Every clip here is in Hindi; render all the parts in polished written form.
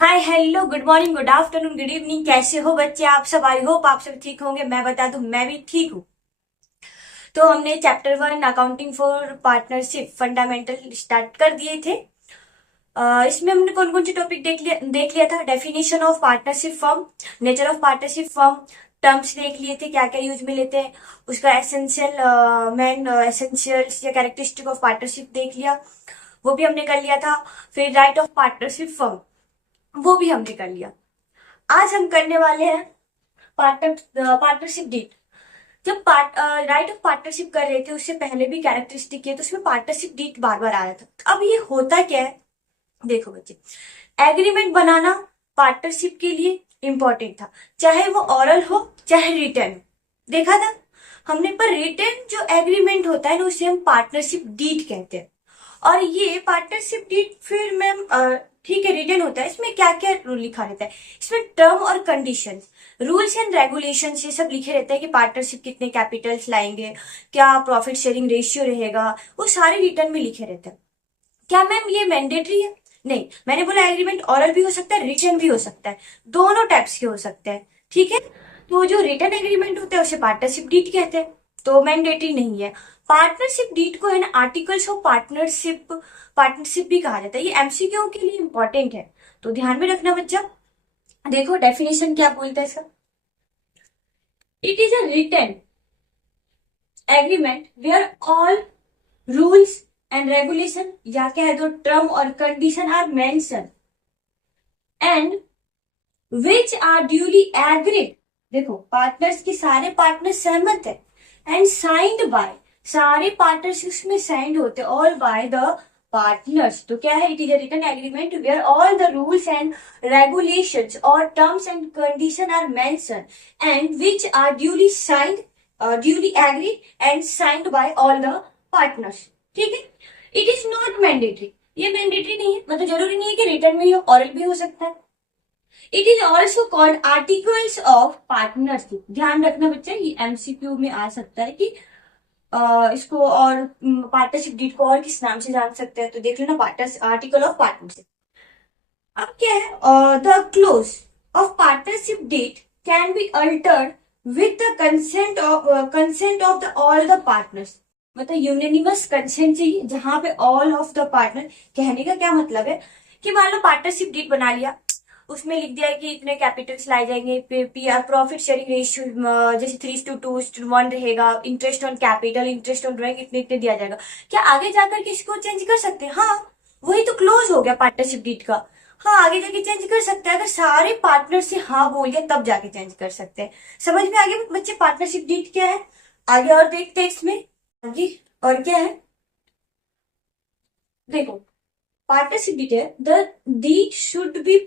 Hi hello good morning good afternoon good evening. कैसे हो बच्चे आप सब? आई होप आप सब ठीक होंगे। मैं बता दूं मैं भी ठीक हूँ। तो हमने chapter 1 accounting for partnership fundamental start कर दिए थे। इसमें हमने कौन कौन से टॉपिक देख लिया था। Definition of partnership firm, nature of partnership firm, terms देख लिए थे क्या क्या यूज में लेते हैं, उसका एसेंशियल मेन एसेंशियल्स या कैरेक्टरिस्टिक ऑफ पार्टनरशिप देख लिया, वो भी हमने कर लिया था। फिर राइट ऑफ पार्टनरशिप फर्म, वो भी हमने कर लिया। आज हम करने वाले हैं पार्टनरशिप डीड। जब राइट ऑफ पार्टनरशिप कर रहे थे उससे पहले भी कैरेक्टरिस्टिक किए तो उसमें पार्टनरशिप डीड बार बार आ रहा था। अब ये होता क्या है, देखो बच्चे, एग्रीमेंट बनाना पार्टनरशिप के लिए इंपॉर्टेंट था, चाहे वो ऑरल हो चाहे रिटर्न हो। देखा था हमने, पर रिटर्न जो एग्रीमेंट होता है ना उसे हम पार्टनरशिप डीड कहते हैं। और ये पार्टनरशिप डीड फिर मैम ठीक है रिटर्न होता है, इसमें क्या क्या रूल लिखा रहता है, इसमें टर्म और कंडीशन, रूल्स एंड रेगुलेशन ये सब लिखे रहते हैं कि पार्टनरशिप कितने कैपिटल्स लाएंगे, क्या प्रॉफिट शेयरिंग रेशियो रहेगा, वो सारे रिटर्न में लिखे रहते हैं। क्या मैम ये मैंडेटरी है? नहीं, मैंने बोला एग्रीमेंट ऑरल भी हो सकता है रिटर्न भी हो सकता है, दोनों टाइप्स के हो सकते हैं। ठीक है, तो जो रिटर्न एग्रीमेंट होता है उसे पार्टनरशिप डीड कहते हैं, तो मैंडेटरी नहीं है। पार्टनरशिप डीड को है ना आर्टिकल्स ऑफ पार्टनरशिप पार्टनरशिप भी कहा जाता है। ये एमसीक्यू के लिए इंपॉर्टेंट है, तो ध्यान में रखना बच्चा। देखो डेफिनेशन क्या बोलता है इसका, it is a return agreement where all rules and regulation या कह दो टर्म और condition are mention and which are duly agreed. देखो पार्टनर्स की सारे पार्टनर्स सहमत है, एंड साइंड बाय, सारे पार्टनर्स उसमें साइंड होते ऑल बाय द पार्टनर्स। तो क्या है, it is a written agreement where all the rules and regulations और terms and condition are mention and which are duly signed duly agreed and signed bye all the partners. ठीक है, इट इज नॉट मैंडेटरी, ये मैंडेटरी नहीं है, मतलब जरूरी नहीं है कि रिटर्न में हो, ऑरल भी हो सकता है। It is also called articles of partnership. ध्यान रखना बच्चा, ये एमसीक्यू में आ सकता है कि इसको और पार्टनरशिप डीड को और किस नाम से जान सकते हैं, तो देख लेना पार्टनर आर्टिकल ऑफ पार्टनरशिप। अब क्या है, the close of partnership deed can be altered with the consent of the all the partners. मतलब यूनिनिमस कंसेंट चाहिए जहां पे ऑल ऑफ द पार्टनर। कहने का क्या मतलब है कि मान लो पार्टनरशिप डीड बना लिया, उसमें लिख दिया है कि इतने कैपिटल्स लाए जाएंगे, पीआर प्रॉफिट शेयरिंग रेशियो जैसे 3:2:1 रहेगा, interest on capital interest on drawing इतने इतने दिया जाएगा। क्या आगे जाकर के इसको चेंज कर सकते हैं? हाँ, वही तो क्लोज हो गया पार्टनरशिप डीड का। हाँ, आगे जाके चेंज कर सकते हैं, अगर सारे पार्टनर से हाँ बोल दिया तब जाके चेंज कर सकते हैं। समझ में आगे बच्चे पार्टनरशिप डीड क्या है? आगे और देखते हैं इसमें। हाँ जी, और क्या है देखो, पार्टनरशिप डीड है, the deed should be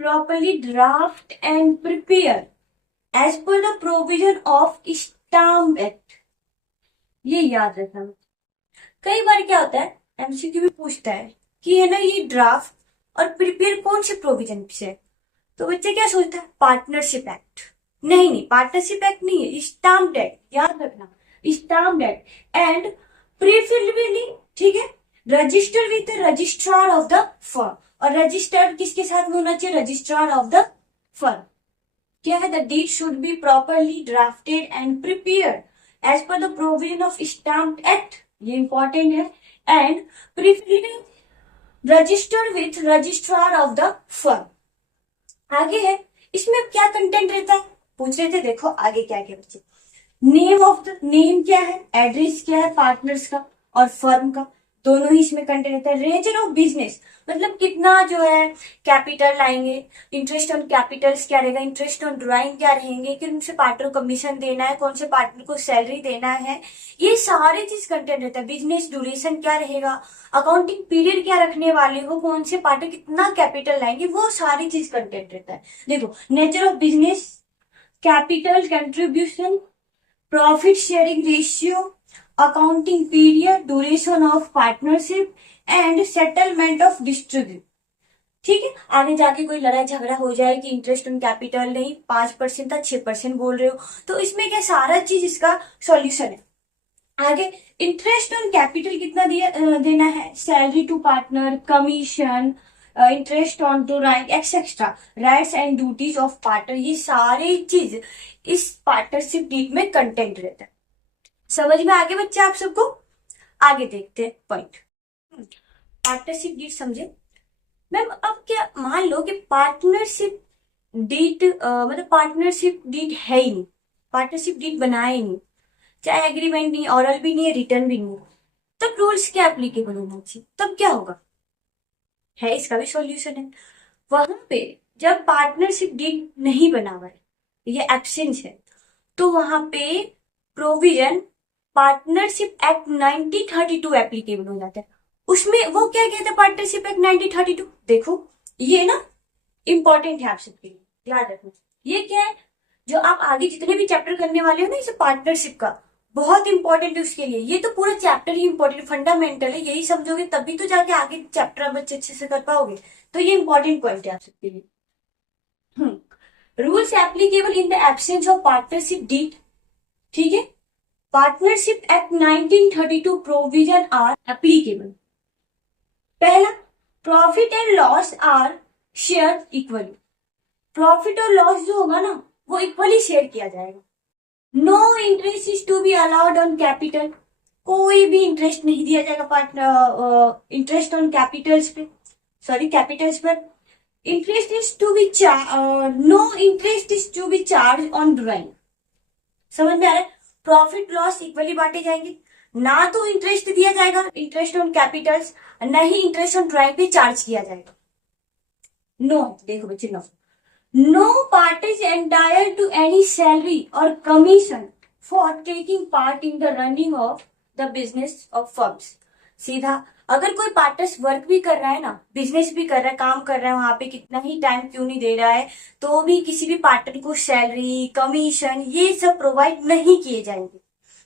properly draft and prepare as per the provision of Stamp Act। ये याद रखना। कई बार क्या होता है, एमसीक्यू भी पूछता है कि है ना ये ड्राफ्ट और प्रिपेयर कौन से प्रोविजन से है? तो बच्चे क्या सोचता है, पार्टनरशिप एक्ट। नहीं नहीं, पार्टनरशिप एक्ट नहीं है, स्टाम्प एक्ट, याद रखना, स्टाम्प एक्ट एंड प्रीफिलेबली। ठीक है, register with registrar of the firm, और रजिस्टर किसके साथ में होना चाहिए, रजिस्ट्रार ऑफ द फर्म। क्या है, the deed should be properly drafted and prepared as per the provision of stamp act, ये इंपॉर्टेंट है, and preferably registered with registrar of the firm. आगे है, इसमें अब क्या कंटेंट रहता है पूछ रहे थे। देखो आगे क्या क्या बच्चे, नेम ऑफ द, नेम क्या है, एड्रेस क्या है पार्टनर्स का और फर्म का, दोनों ही इसमें कंटेंट रहता है। रेंज ऑफ बिजनेस, मतलब कितना जो है कैपिटल लाएंगे, इंटरेस्ट ऑन कैपिटल्स क्या रहेगा, इंटरेस्ट ऑन ड्राइंग क्या रहेंगे, किन से पार्टनर को कमीशन देना है, कौन से पार्टनर को सैलरी देना है, ये सारी चीज कंटेंट रहता है। बिजनेस ड्यूरेशन क्या रहेगा, अकाउंटिंग पीरियड क्या रखने वाले हो, कौन से पार्टनर कितना कैपिटल लाएंगे, वो सारी चीज कंटेंट रहता है। देखो, nature of business, capital contribution, profit sharing ratio, accounting period, duration of partnership and settlement of distribute. ठीक है, आगे जाके कोई लड़ाई झगड़ा हो जाए कि इंटरेस्ट ऑन कैपिटल नहीं 5% था 6% बोल रहे हो, तो इसमें क्या सारा चीज इसका सॉल्यूशन है। आगे इंटरेस्ट ऑन कैपिटल कितना देना है, salary to partner, commission, interest on drawing etcetera, rights and duties of partner, ये सारे चीज इस पार्टनरशिप डीड में कंटेंट रहता है। समझ में आगे बच्चे आप सबको? आगे देखते हैं पॉइंट। पार्टनरशिप डीड समझे मैम। अब क्या मान लो कि पार्टनरशिप डीड मतलब पार्टनरशिप डीड है ही नहीं, पार्टनरशिप डीड बनाया ही नहीं, चाहे एग्रीमेंट नहीं, ऑरल भी नहीं है, रिटर्न भी नहीं है, तब रूल्स क्या एप्लीकेबल होना चाहिए? तब क्या होगा? है इसका भी सॉल्यूशन है। वहां पे जब पार्टनरशिप डीड नहीं बना हुआ है, ये एब्सेंस है, तो वहां पे प्रोविजन पार्टनरशिप एक्ट 1932 एप्लीकेबल हो जाता है। उसमें वो क्या कहते हैं पार्टनरशिप एक्ट 1932? देखो ये ना इंपॉर्टेंट है आप सबके लिए, याद रखना। ये क्या है? जो आप आगे जितने भी चैप्टर करने वाले हो ना इस पार्टनरशिप का, बहुत इंपॉर्टेंट है उसके लिए। ये तो पूरा चैप्टर ही इंपॉर्टेंट फंडामेंटल है, यही समझोगे तभी तो जाके आगे चैप्टर आप अच्छे से कर पाओगे। तो ये इंपॉर्टेंट पॉइंट है आप सबके लिए। Rules applicable in the absence of partnership deed, ठीक है। Partnership act 1932 provision are applicable. पहला, profit and loss are share equally. Profit और लॉस जो होगा ना वो इक्वली शेयर किया जाएगा। No interest is to be allowed on capital, कोई भी इंटरेस्ट नहीं दिया जाएगा पार्टनर इंटरेस्ट ऑन कैपिटल्स पे, सॉरी कैपिटल्स पर। Interest is to be no interest is to be charge on drawing. समझ में आ रहा है? प्रॉफिट लॉस इक्वली बांटे जाएंगे, ना तो इंटरेस्ट दिया जाएगा इंटरेस्ट ऑन कैपिटल्स, न ही इंटरेस्ट ऑन ड्राइंग पे चार्ज किया जाएगा। नो, देखो बच्चे no, no party is entitled to any salary or commission for taking part in the running of the business of firms। सीधा अगर कोई पार्टनर्स वर्क भी कर रहा है ना, बिजनेस भी कर रहा है, काम कर रहा है, वहां पे कितना ही टाइम क्यों नहीं दे रहा है, तो भी किसी भी पार्टनर को सैलरी कमीशन ये सब प्रोवाइड नहीं किए जाएंगे।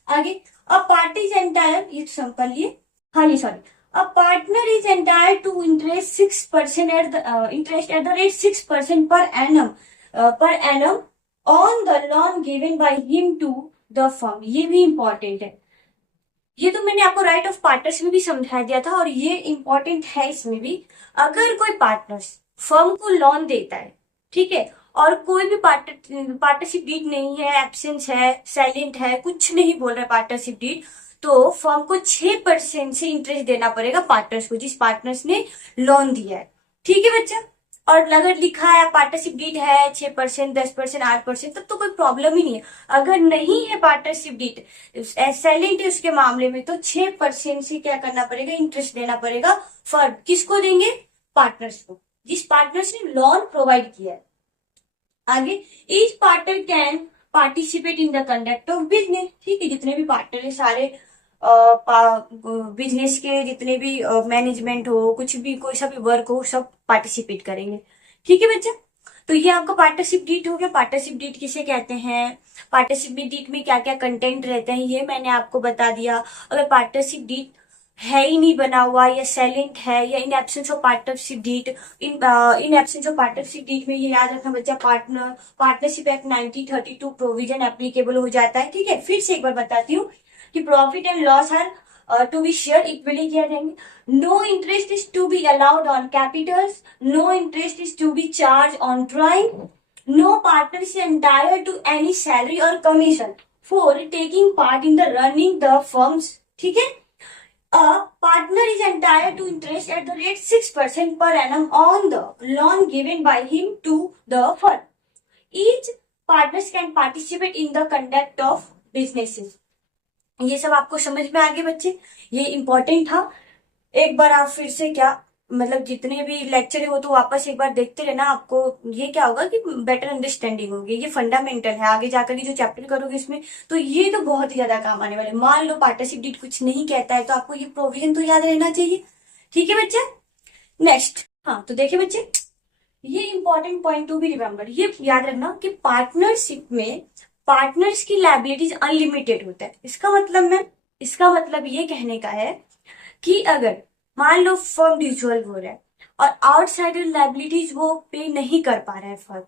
आगे, अ पार्टी इज एंटायर, ये सिंपल लिए, हाँ ये sorry, a partner is entitled to interest 6% at the interest at the rate 6% per annum on the loan given by him to the firm। ये भी इंपॉर्टेंट है। ये तो मैंने आपको राइट ऑफ पार्टनर्स में भी समझा दिया था और ये इंपॉर्टेंट है इसमें भी। अगर कोई पार्टनर्स फर्म को लोन देता है, ठीक है, और कोई भी पार्टनरशिप डीड नहीं है, एब्सेंस है, साइलेंट है, कुछ नहीं बोल रहा है पार्टनरशिप डीड, तो फर्म को 6% से इंटरेस्ट देना पड़ेगा पार्टनर्स को, जिस पार्टनर्स ने लोन दिया है। ठीक है बच्चा? और अगर लिखा है पार्टनरशिप डीड है 6%, 10%, 8%, तब तो कोई प्रॉब्लम ही नहीं है। अगर नहीं है पार्टनरशिप डीड, साइलेंट है उसके मामले में, तो 6% से क्या करना पड़ेगा? इंटरेस्ट देना पड़ेगा। फर्म किसको देंगे? पार्टनर्स को, जिस पार्टनर्स ने लोन प्रोवाइड किया है। आगे, each partner can participate in the conduct of business. ठीक है, जितने भी पार्टनर है सारे बिजनेस के जितने भी मैनेजमेंट हो, कुछ भी कोई सा भी वर्क हो, सब पार्टिसिपेट करेंगे। ठीक है बच्चा? तो ये आपका पार्टनरशिप डीड हो गया। पार्टनरशिप डीड किसे कहते हैं, पार्टनरशिप डीड में क्या क्या कंटेंट रहते हैं, ये मैंने आपको बता दिया। अगर पार्टनरशिप डीड है ही नहीं बना हुआ, या साइलेंट है, या in absence of partnership deed, in absence of partnership deed में ये याद रखना बच्चा, पार्टनरशिप एक्ट 1932 प्रोविजन एप्लीकेबल हो जाता है। ठीक है, फिर से एक बार बताती हूँ कि profit and loss are to be share equally किया जाएंगे। No interest is to be allowed on capitals, no interest is to be charge on drawing, no partner is entire to any salary और commission for taking part in the running the firms. ठीक है, a partner is entitled to interest at the rate 6% per annum on the loan given by him to the firm. Each partners can participate in the conduct of businesses। ये सब आपको समझ में आ गए बच्चे? ये इंपॉर्टेंट था। एक बार आप फिर से क्या मतलब जितने भी लेक्चर है वो तो वापस एक बार देखते रहना, आपको ये क्या होगा कि बेटर अंडरस्टैंडिंग होगी। ये फंडामेंटल है, आगे जाकर जो चैप्टर करोगे इसमें तो ये तो बहुत ही ज्यादा काम आने वाले। मान लो पार्टनरशिप डीड कुछ नहीं कहता है तो आपको ये प्रोविजन तो याद रहना चाहिए। ठीक है बच्चे? नेक्स्ट, हाँ तो देखिए बच्चे, ये important point to be remember, ये याद रखना कि पार्टनरशिप में पार्टनर्स की लायबिलिटीज अनलिमिटेड होता है। इसका मतलब ये कहने का है कि अगर मान लो फर्म डिसॉल्व हो रहा है और आउटसाइडर लायबिलिटीज वो पे नहीं कर पा रहा है फर्म,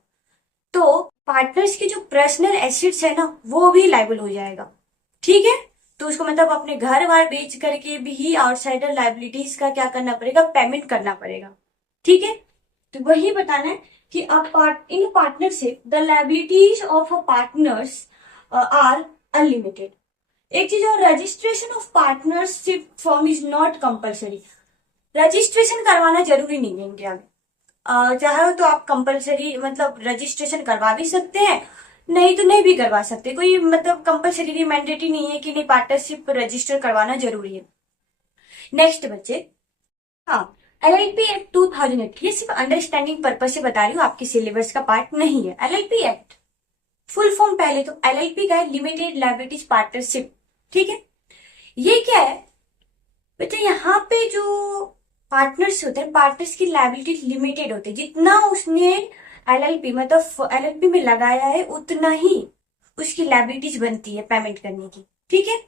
तो पार्टनर्स के जो पर्सनल एसेट्स है ना वो भी लायबल हो जाएगा। ठीक है, तो उसको मतलब अपने घर बार बेच करके भी आउटसाइडर लायबिलिटीज का क्या करना पड़ेगा? पेमेंट करना पड़ेगा। ठीक है, तो वही बताना है कि in partnership the liabilities of a partners are unlimited. एक चीज और, registration of partnership firm is not compulsory. Registration करवाना जरूरी नहीं है इंडिया में। चाहे तो आप कंपलसरी मतलब रजिस्ट्रेशन करवा भी सकते हैं, नहीं तो नहीं भी करवा सकते। कोई मतलब कंपलसरी मैंडेटरी नहीं है कि नहीं पार्टनरशिप रजिस्टर करवाना जरूरी है। नेक्स्ट बच्चे, हाँ, एलएलपी एक्ट 2008, ये सिर्फ अंडरस्टैंडिंग पर्पज से बता रही हूँ, आपके सिलेबस का पार्ट नहीं है। एलएलपी एक्ट फुल फॉर्म पहले तो एलएलपी का है, लिमिटेड लायबिलिटीज पार्टनरशिप। ठीक है, ये क्या है बेटा, यहाँ पे जो पार्टनर्स होते हैं, पार्टनर्स की लायबिलिटी लिमिटेड होती है। जितना उसने एलएलपी मतलब एलएलपी में लगाया है उतना ही उसकी लायबिलिटीज बनती है पेमेंट करने की। ठीक है,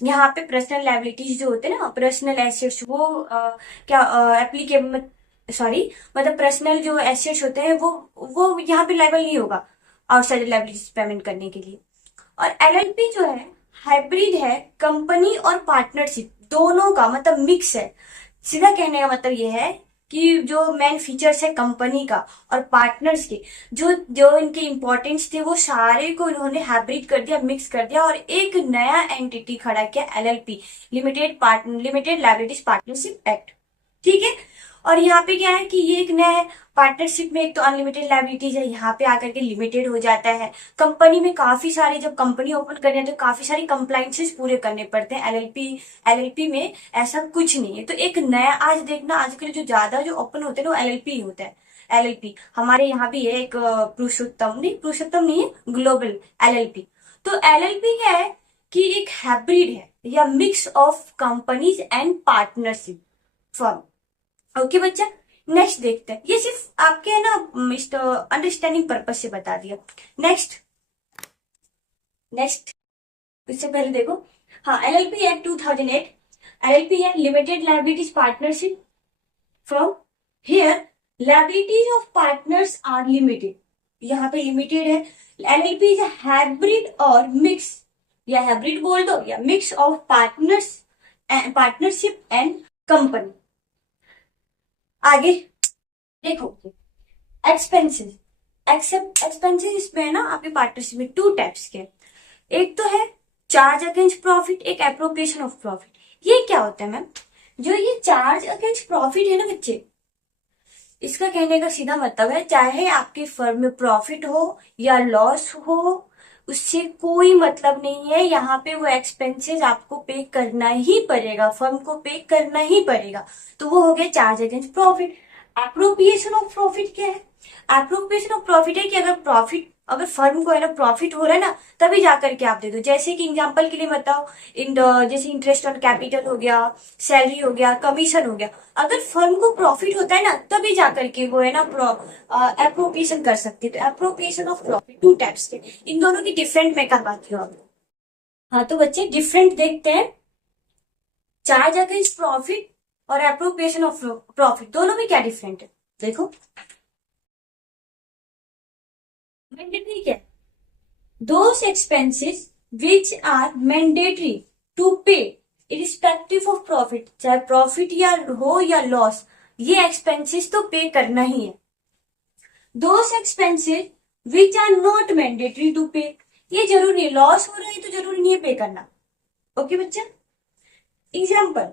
यहाँ पे पर्सनल लायबिलिटीज जो होते हैं ना, पर्सनल एसेट्स, वो क्या एप्लीकेबल, सॉरी मतलब पर्सनल जो एसेट्स होते हैं वो यहाँ पे लायबल नहीं होगा आउटसाइड लायबिलिटीज पेमेंट करने के लिए। और एलएलपी जो है हाइब्रिड है, कंपनी और पार्टनरशिप दोनों का मतलब मिक्स है। सीधा कहने का मतलब ये है कि जो मेन फीचर्स है कंपनी का और पार्टनर्स के, जो जो इनके इंपॉर्टेंस थे वो सारे को इन्होंने हाइब्रिड कर दिया, मिक्स कर दिया और एक नया एंटिटी खड़ा किया, LLP, limited liabilities partnership act. ठीक है, और यहाँ पे क्या है कि ये एक नया पार्टनरशिप में एक तो अनलिमिटेड लायबिलिटीज है, यहाँ पे आकर के लिमिटेड हो जाता है। कंपनी में काफी सारे, जब कंपनी ओपन करनी है तो काफी सारी कंप्लाइंसेस पूरे करने पड़ते हैं। एलएलपी में ऐसा कुछ नहीं है। तो एक नया, आज देखना आजकल जो ज्यादा जो ओपन होते हैं वो एलएलपी होता है। एलएलपी हमारे यहाँ भी है एक पुरुषोत्तम नहीं है, ग्लोबल एलएलपी। तो एलएलपी क्या है कि एक हाइब्रिड है या mix of companies and partnership firm. Okay बच्चा, नेक्स्ट देखते हैं। ये सिर्फ आपके है ना मिस्टर अंडरस्टैंडिंग पर्पज से बता दिया। नेक्स्ट नेक्स्ट इससे पहले देखो, हाँ, एलएलपी एक्ट 2008, एलएलपी है limited liabilities partnership from, here liabilities of partners are limited, यहाँ पे लिमिटेड है। एलएलपी इज हाइब्रिड और मिक्स, या हाइब्रिड बोल दो या mix of partnership and company. आगे देखो, एक्सपेंसेस, एक्सपेंसेस इसमें है ना आपके पार्टनरशिप में टू टाइप्स के। एक तो है चार्ज अगेंस्ट प्रॉफिट, एक एप्रोप्रिएशन ऑफ प्रॉफिट। ये क्या होता है मैम? जो ये चार्ज अगेंस्ट प्रॉफिट है ना बच्चे, इसका कहने का सीधा मतलब है चाहे आपके फर्म में प्रॉफिट हो या लॉस हो, उससे कोई मतलब नहीं है। यहाँ पे वो एक्सपेंसेस आपको पे करना ही पड़ेगा, फर्म को पे करना ही पड़ेगा। तो वो हो गया charge against profit. Appropriation of profit क्या है? एप्रोप्रिएशन ऑफ प्रॉफिट है कि अगर फर्म को है ना प्रॉफिट हो रहा है ना, तभी जाकर के आप दे दो। जैसे कि एग्जांपल के लिए बताओ, जैसे इंटरेस्ट ऑन कैपिटल हो गया, सैलरी हो गया, कमीशन हो गया। अगर फर्म को प्रॉफिट होता है ना, तभी जाकर के वो है ना एप्रोप्रिएशन कर सकती है। तो appropriation of profit two types के, इन दोनों की डिफरेंट मैं करवाती हूँ आपको। हाँ तो बच्चे डिफरेंट देखते हैं, चार्ज अगेंस्ट प्रॉफिट और एप्रोप्रिएशन ऑफ प्रॉफिट, दोनों में क्या डिफरेंट है देखो। मैंडेटरी क्या है? Those expenses which are mandatory to pay irrespective of profit, चाहे प्रॉफिट या हो या लॉस, ये एक्सपेंसेस तो पे करना ही है। Those expenses which are not mandatory to pay, ये जरूरी है, लॉस हो रहा है तो जरूरी नहीं है पे करना। ओके बच्चा, एग्जाम्पल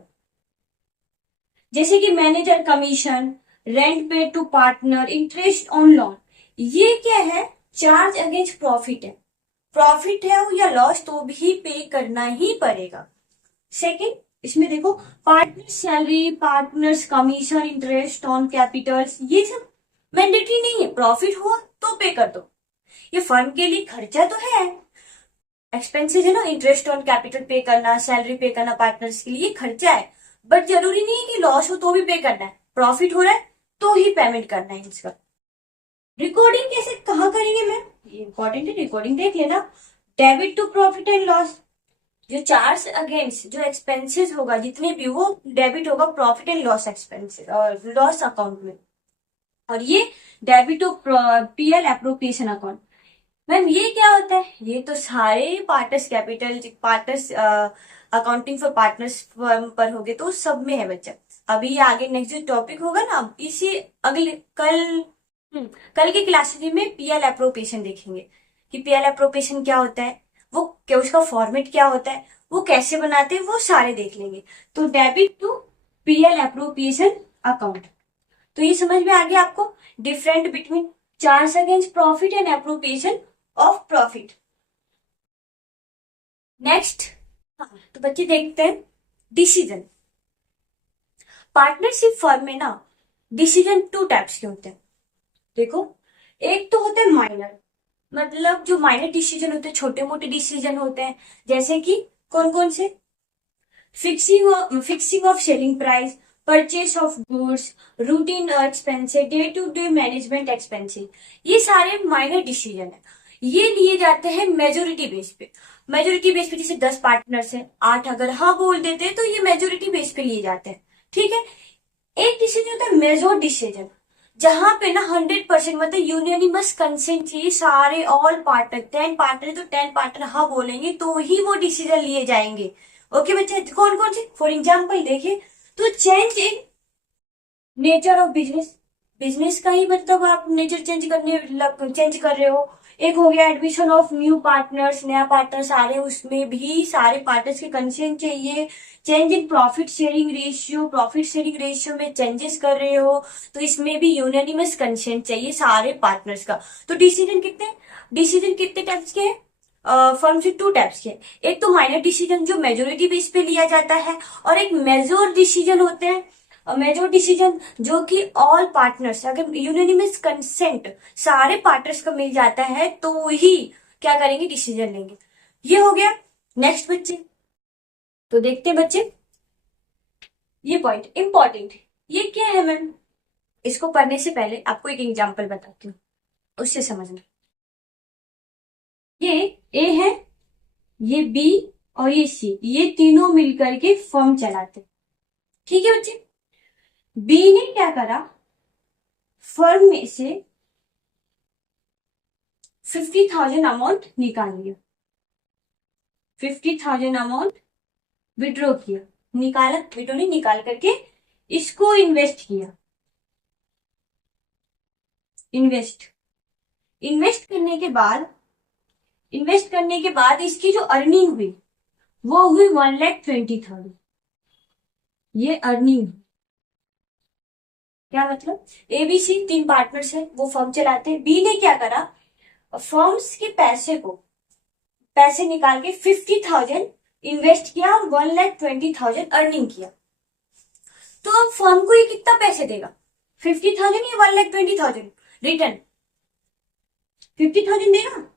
जैसे कि manager commission, rent pay to partner, interest on loan, ये क्या है? चार्ज अगेंस्ट प्रॉफिट है। प्रॉफिट है या लॉस तो भी पे करना ही पड़ेगा। सेकंड, इसमें देखो partner salary, partners commission, interest on Capitals, ये सब मैंडेटरी नहीं है। प्रॉफिट हुआ तो पे कर दो, ये फर्म के लिए खर्चा तो है, एक्सपेंसेस है ना, इंटरेस्ट ऑन कैपिटल पे करना, सैलरी पे करना, पार्टनर्स के लिए खर्चा है। बट जरूरी नहीं है कि लॉस हो तो भी पे करना है, प्रॉफिट हो रहा है तो ही पेमेंट करना है इसका। रिकॉर्डिंग कैसे कहाँ करेंगे मैम? ये इंपॉर्टेंट है, रिकॉर्डिंग देख लेना। Debit to profit and loss, जो चार्ज अगेंस्ट जो एक्सपेंसेस होगा जितने भी, वो डेबिट होगा प्रॉफिट एंड लॉस एक्सपेंसेस और लॉस अकाउंट में, और ये debit to PL appropriation account. Ma'am ये क्या होता है? ये तो सारे partners capital, partners accounting for partners firm पर होगे तो सब में है बच्चा। अभी ये आगे नेक्स्ट जो टॉपिक होगा ना, इसी अगले कल के क्लासेस में पीएल एप्रोप्रिएशन देखेंगे कि पीएल एप्रोप्रिएशन क्या होता है, वो क्या उसका फॉर्मेट क्या होता है, वो कैसे बनाते हैं, वो सारे देख लेंगे। तो debit to PL appropriation account, तो ये समझ में आ गया आपको different between charge against profit and appropriation of profit. Next, तो बच्चे देखते हैं डिसीजन। पार्टनरशिप फर्म में ना डिसीजन टू टाइप्स के होते हैं। देखो, एक तो होते हैं माइनर, मतलब जो माइनर डिसीजन होते हैं, छोटे मोटे डिसीजन होते हैं, जैसे कि कौन कौन से, fixing of selling price, purchase of goods, routine expenses, day to day management expenses, ये सारे माइनर डिसीजन है। ये लिए जाते हैं मेजोरिटी बेस पे। मेजोरिटी बेस पे जैसे 10 पार्टनर्स हैं, 8 अगर हाँ बोल देते हैं तो ये मेजोरिटी बेस पे लिए जाते हैं। ठीक है। एक डिसीजन होता है मेजोर डिसीजन, जहां पे ना 100% मतलब यूनियनिमस कंसेंट चाहिए, सारे ऑल पार्टनर, 10 पार्टनर तो 10 पार्टनर हाँ बोलेंगे तो ही वो डिसीजन लिए जाएंगे। ओके बच्चे, कौन कौन से, फॉर एग्जाम्पल देखिए, तो change in nature of business, business का ही मतलब आप नेचर चेंज कर रहे हो। एक हो गया एडमिशन ऑफ न्यू पार्टनर्स, नया पार्टनर्स आ रहे हैं, उसमें भी सारे पार्टनर्स के कंसेंट चाहिए। Change in profit sharing ratio, profit sharing ratio में चेंजेस कर रहे हो तो इसमें भी यूनानिमस कंसेंट चाहिए सारे पार्टनर्स का। तो डिसीजन कितने टाइप्स के हैं, फर्म से 2 टाइप्स के। एक तो माइनर डिसीजन जो मेजोरिटी बेस पे लिया जाता है, और एक मेजोर डिसीजन होते हैं, मेजोर डिसीजन जो कि ऑल पार्टनर्स, अगर यूनानिमस कंसेंट सारे पार्टनर्स को मिल जाता है तो ही क्या करेंगे, डिसीजन लेंगे। ये हो गया। नेक्स्ट बच्चे, तो देखते हैं बच्चे, ये पॉइंट इंपॉर्टेंट, ये क्या है मैम, इसको पढ़ने से पहले आपको एक एग्जांपल बताती हूँ, उससे समझना। ये ए है, ये बी और ये सी, ये तीनों मिलकर के फर्म चलाते। ठीक है बच्चे, बी ने क्या करा, फर्म में से 50,000 अमाउंट निकाल लिया, 50,000 अमाउंट विड्रॉ किया, निकाला, विड्रॉ नहीं, निकाल करके इसको इन्वेस्ट किया। इन्वेस्ट करने के बाद इसकी जो अर्निंग हुई वो हुई 1,20,000। ये अर्निंग, क्या मतलब, एबीसी 3 पार्टनर्स है, वो फर्म चलाते हैं। बी ने क्या करा, फर्म्स के पैसे निकाल के 50,000 इन्वेस्ट किया और 1,20,000 अर्निंग किया। तो अब फर्म को ये कितना पैसे देगा, 50,000 या 1,20,000 रिटर्न, 50,000 देगा,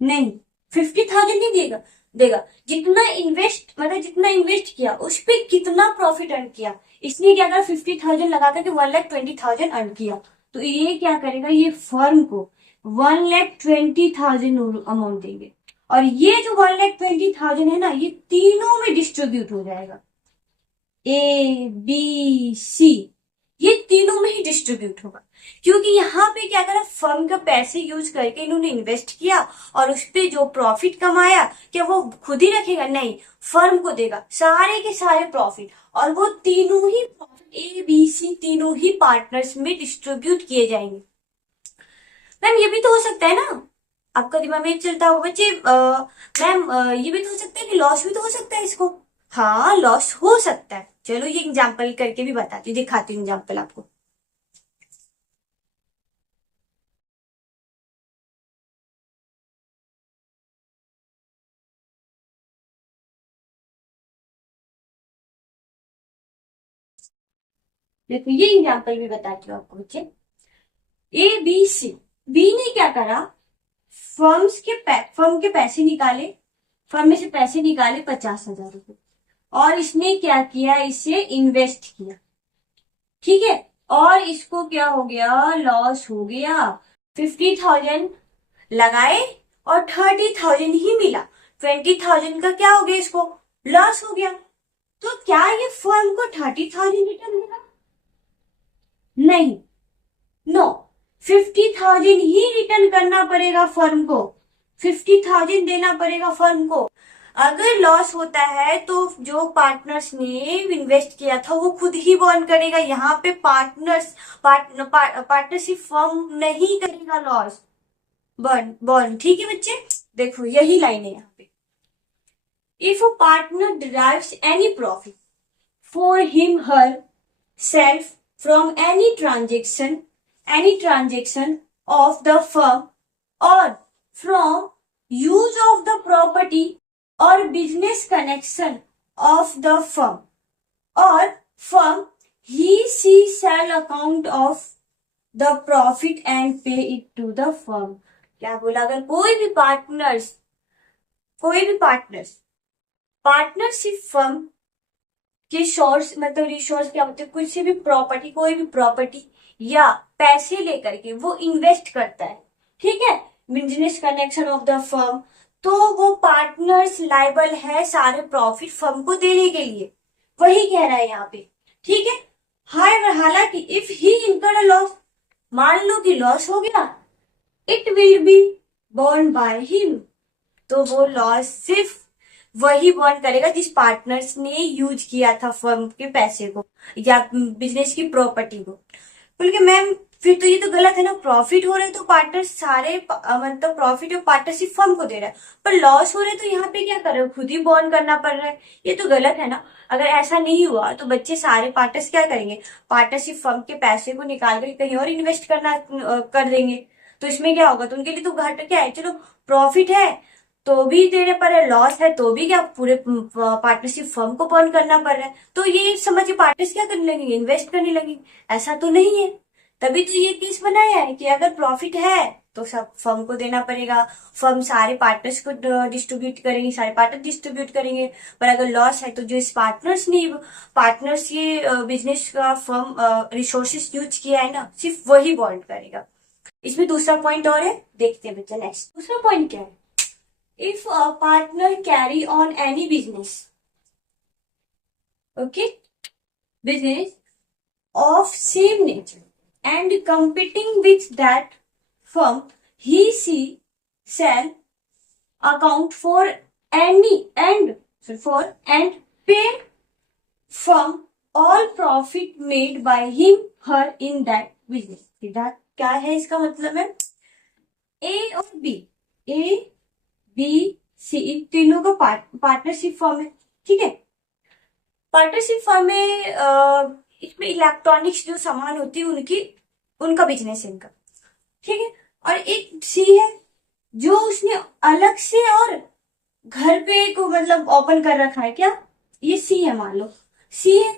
नहीं 50,000 नहीं देगा जितना इन्वेस्ट किया उस पर कितना प्रॉफिट अर्न किया। इसने क्या करा, 50,000 लगा करके 1,20,000 अर्न किया, तो ये क्या करेगा, ये फर्म को 1,20,000 अमाउंट देंगे, और ये जो 1,20,000 है ना, ये तीनों में डिस्ट्रीब्यूट हो जाएगा, ए बी सी, ये तीनों में ही डिस्ट्रीब्यूट होगा। क्योंकि यहाँ पे क्या करा, फर्म का पैसे यूज करके इन्होंने इन्वेस्ट किया, और उस पे जो प्रॉफिट कमाया क्या वो खुद ही रखेगा, नहीं, फर्म को देगा सारे के सारे प्रॉफिट, और वो तीनों ही प्रॉफिट ए बी सी तीनों ही पार्टनर्स में डिस्ट्रीब्यूट किए जाएंगे। मैम ये भी तो हो सकता है ना, आपका दिमाग में चलता होगा बच्चे, मैम ये भी तो हो सकता है कि लॉस भी तो हो सकता है इसको। हाँ, लॉस हो सकता है, चलो ये एग्जाम्पल करके भी बताती हूँ, दिखाती हूँ एग्जाम्पल आपको। देखो ये एग्जाम्पल भी बताती हूँ आपको बच्चे, ए बी सी, बी ने क्या करा, फर्म के पैसे निकाले, फर्म में से पैसे निकाले 50,000 रुपए, और इसने क्या किया, इसे इन्वेस्ट किया। ठीक है, और इसको क्या हो गया, लॉस हो गया, 50,000 लगाए और 30,000 ही मिला, 20,000 का क्या हो गया, इसको लॉस हो गया। तो क्या ये फर्म को 30,000 रिटर्न देगा, नहीं, नो, 50,000 ही रिटर्न करना पड़ेगा फर्म को, 50,000 देना पड़ेगा फर्म को। अगर लॉस होता है तो जो पार्टनर्स ने इन्वेस्ट किया था वो खुद ही बॉर्न करेगा। यहाँ पे पार्टनरशिप फर्म नहीं करेगा लॉस बॉर्न। ठीक है बच्चे, देखो यही लाइन है यहाँ पे। If a partner derives any profit for him her self from any transaction of the firm or from use of the property or business connection of the firm or firm, she shall account of the profit and pay it to the firm। क्या बोला? अगर कोई भी पार्टनरशिप फर्म के सोर्स मतलब रिसोर्स क्या होते हैं, कुछ भी प्रॉपर्टी, कोई भी प्रॉपर्टी या पैसे लेकर के वो इन्वेस्ट करता है, ठीक है, business connection of the firm, तो वो पार्टनर्स लायबल है सारे प्रॉफिट फर्म को देने के लिए। वही कह रहा है यहाँ पे, ठीक है। हालांकि if he incurred a loss, मान लो कि लॉस हो गया, it will be borne by him, तो वो लॉस सिर्फ वही बॉर्न करेगा जिस पार्टनर्स ने यूज किया था फर्म के पैसे को या बिजनेस की प्रॉपर्टी को। बोल के मैम फिर तो ये तो गलत है ना, प्रॉफिट हो रहे हैं तो पार्टनर सारे मतलब प्रॉफिट और पार्टनरशिप फर्म को दे रहा है, पर लॉस हो रहे तो यहाँ पे क्या कर रहे हो, खुद ही बॉर्न करना पड़ रहा है, ये तो गलत है ना। अगर ऐसा नहीं हुआ तो बच्चे सारे पार्टनर्स क्या करेंगे, पार्टनरशिप फर्म के पैसे को निकाल कर कहीं और इन्वेस्ट कर देंगे, तो इसमें क्या होगा, तो उनके लिए तो घाटा क्या है, चलो प्रॉफिट है तो भी देने पर है, लॉस है तो भी क्या पूरे पार्टनरशिप फर्म को बर्न करना पड़ रहा है, तो ये समझ के पार्टनर्स क्या करने लगेंगे, इन्वेस्ट करने लगेंगे। ऐसा तो नहीं है, तभी तो ये केस बनाया है कि अगर प्रॉफिट है तो सब फर्म को देना पड़ेगा, फर्म सारे पार्टनर्स को डिस्ट्रीब्यूट करेंगे, सारे पार्टनर डिस्ट्रीब्यूट करेंगे। पर अगर लॉस है तो जो इस पार्टनर्स ये बिजनेस का फर्म रिसोर्सेस यूज किया है ना, सिर्फ वही बॉन्ड करेगा। इसमें दूसरा पॉइंट और है, देखते हैं बच्चा नेक्स्ट। दूसरा पॉइंट क्या है, if a partner carry on any business, okay, business of same nature and competing with that firm, she shall account for and pay firm all profit made by him her in that business। क्या है इसका मतलब है, ए और बी सी तीनों का पार्टनरशिप फर्म है, ठीक है। पार्टनरशिप फर्म में इसमें इलेक्ट्रॉनिक्स जो सामान होती है उनका बिजनेस है इनका, ठीक है। और एक सी है जो उसने अलग से और घर पे को मतलब ओपन कर रखा है, क्या ये सी है, मान लो सी है,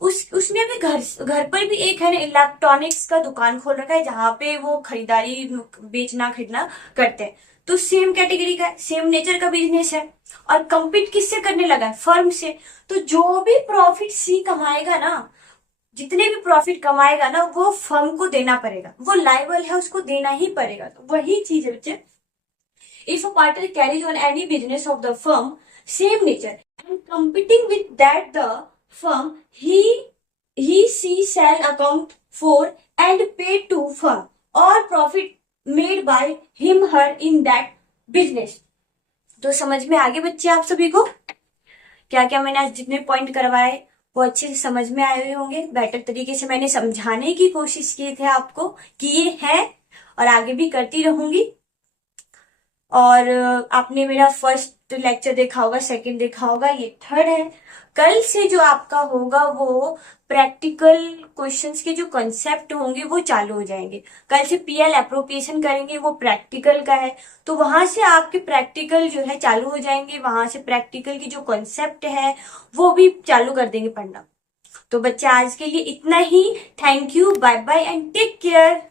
उसने भी घर पर भी एक है ना इलेक्ट्रॉनिक्स का दुकान खोल रखा है जहां पे वो खरीदारी बेचना खरीदना करते हैं, तो सेम कैटेगरी का है, सेम नेचर का बिजनेस है और कंपीट किससे करने लगा है, फर्म से। तो जो भी प्रॉफिट सी कमाएगा ना, जितने भी प्रॉफिट कमाएगा ना, वो फर्म को देना पड़ेगा, वो लायबल है, उसको देना ही पड़ेगा। तो वही चीज है बच्चे, if a partner carries on any business of the firm same nature and competing with that the firm, she shall account for and pay to firm all profit made by him her in that business। तो समझ में आगे बच्चे आप सभी को क्या क्या मैंने आज जितने पॉइंट करवाए वो अच्छे से समझ में आए हुए होंगे। बेटर तरीके से मैंने समझाने की कोशिश की थे आपको, किए हैं और आगे भी करती रहूंगी। और आपने मेरा फर्स्ट लेक्चर देखा होगा, सेकंड देखा होगा, ये थर्ड है। कल से जो आपका होगा वो प्रैक्टिकल क्वेश्चंस के जो कंसेप्ट होंगे वो चालू हो जाएंगे। कल से पीएल एप्रोप्रिएशन करेंगे, वो प्रैक्टिकल का है, तो वहां से आपके प्रैक्टिकल जो है चालू हो जाएंगे, वहां से प्रैक्टिकल की जो कंसेप्ट है वो भी चालू कर देंगे पढ़ना। तो बच्चे आज के लिए इतना ही। Thank you, bye bye and take care.